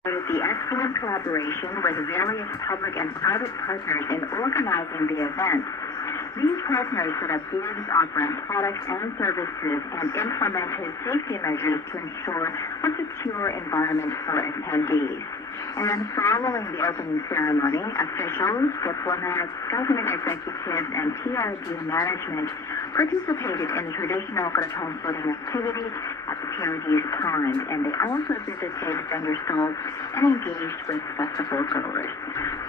The excellent collaboration with various public and private partners in organizing the event. These partners set up booths offering products and services and implemented safety measures to ensure a secure environment for attendees. And following the opening ceremony, officials, diplomats, government executives, and PRD management participated in the traditional Krathong floating activities at the PRD's pond, and they also visited vendor stalls and engaged with festival goers.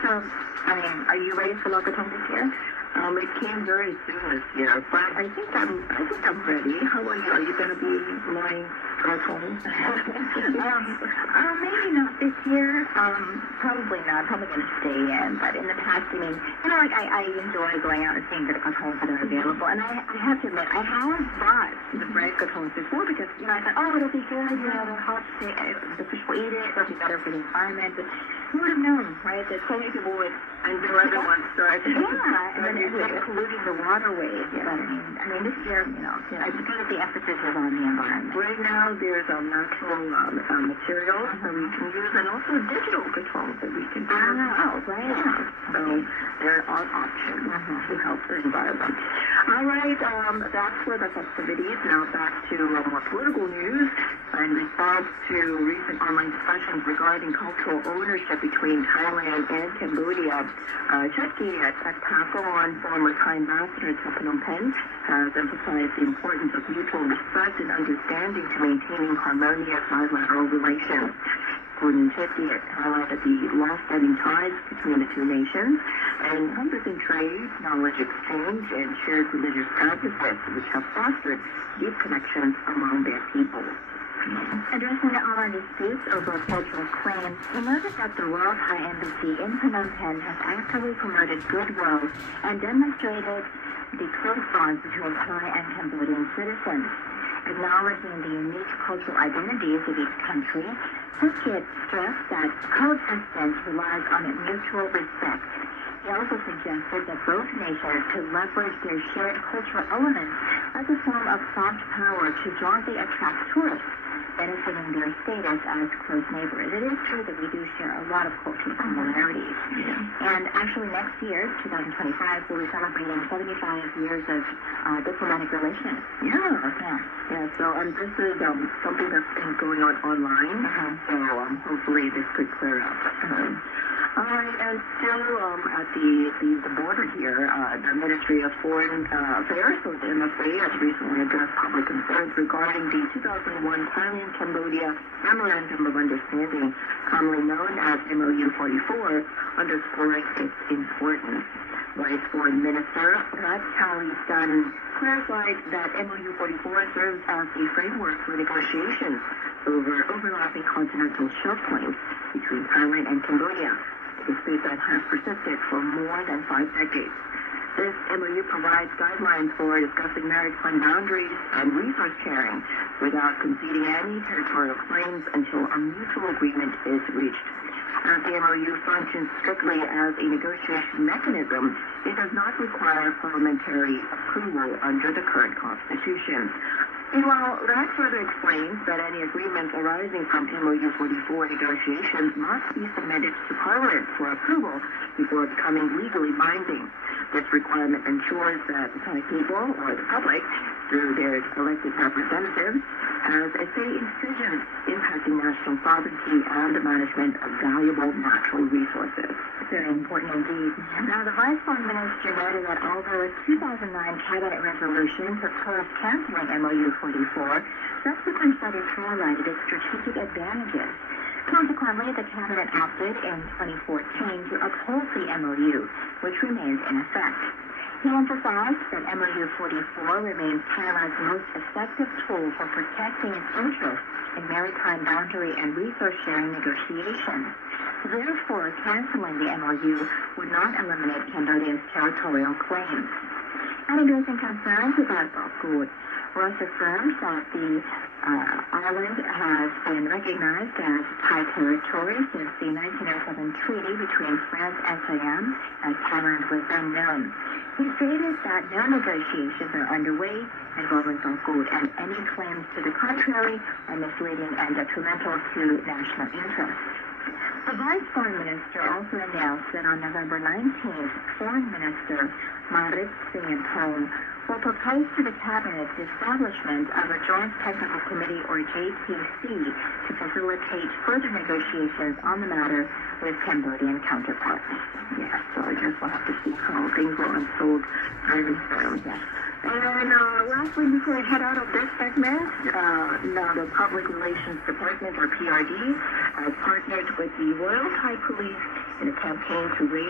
So, are you ready for Krathong this year? It came very soon this year, but I think I'm ready. How are you? Are you going to be lying home? Maybe not this year. Probably not. Probably going to stay in. But in the past, I enjoy going out and seeing the Krathongs that are available. And I have to admit, I have bought the bread Krathongs before because, I thought, it'll be good. The hot the fish will eat it. It'll be better for the environment. But who would have known, right? That so many people would and do other ones start. Yeah, and then it was polluting the waterways. Yeah. But this year, I suppose the emphasis is on the environment. Right now, there's natural materials that we can use, and also digital controls that we can use. Right. Yeah. So there are options to help the environment. All right, that's for the festivities. Now back to more political news. In response to recent online discussions regarding cultural ownership between Thailand and Cambodia, Chutki at Pakistan, former Thai ambassador to Phnom Penh, has emphasized the importance of mutual respect and understanding to maintaining harmonious bilateral relations. Chutki highlighted the long-standing ties between the two nations and numbers in trade, knowledge exchange, and shared religious practices, which have fostered deep connections among their people. Addressing the online disputes over cultural claims, he noted that the Royal Thai Embassy in Phnom Penh has actively promoted goodwill and demonstrated the close bonds between Thai and Cambodian citizens. Acknowledging the unique cultural identities of each country, Chutki stressed that coexistence relies on mutual respect. He also suggested that both nations could leverage their shared cultural elements as a form of soft power to jointly attract tourists, benefiting their status as close neighbors. It is true that we do share a lot of cultural similarities. And actually next year, 2025, we'll be celebrating 75 years of diplomatic relations. So this is something that's been going on online. So hopefully this could clear up. All right, and still at the border here, the Ministry of Foreign Affairs, or the MFA, has recently addressed public concerns regarding the 2001 Thailand-Cambodia Memorandum of Understanding, commonly known as MOU 44, underscoring its importance. Vice Foreign Minister Rat Chalisan clarified that MOU 44 serves as a framework for negotiations over overlapping continental shelf claims between Thailand and Cambodia, a dispute that has persisted for more than 5 decades. This MOU provides guidelines for discussing maritime boundaries and resource sharing without conceding any territorial claims until a mutual agreement is reached. As the MOU functions strictly as a negotiation mechanism, it does not require parliamentary approval under the current constitution. Meanwhile, that further explains that any agreements arising from MOU 44 negotiations must be submitted to Parliament for approval before becoming legally binding. This requirement ensures that the Thai people, or the public, through their elected representatives, has a say in decisions impacting national sovereignty and the management of valuable natural resources. Very important indeed. Now, the Vice Foreign Minister noted that although a 2009 Cabinet resolution proposed canceling MOU 44, subsequent studies highlighted its strategic advantages. Consequently, the Cabinet opted in 2014 to uphold the MOU, which remains in effect. He emphasized that MOU 44 remains Thailand's most effective tool for protecting its interests in maritime boundary and resource sharing negotiations. Therefore, canceling the MOU would not eliminate Cambodia's territorial claims. And addressing concerns about Thailand, Ross affirms that the island has been recognized as Thai territory since the 1907 treaty between France and Siam, as Thailand was then known. He stated that no negotiations are underway involving Thailand, and any claims to the contrary are misleading and detrimental to national interests. Vice Foreign Minister also announced that on November 19th, Foreign Minister Marit Singh will propose to the Cabinet the establishment of a Joint Technical Committee, or JTC, to facilitate further negotiations on the matter with Cambodian counterparts. Yes, so I guess we'll have to see how things will unfold very soon. Yes. And lastly, before we head out of this segment, now the Public Relations Department, or PRD, has partnered with the Royal Thai Police in a campaign to raise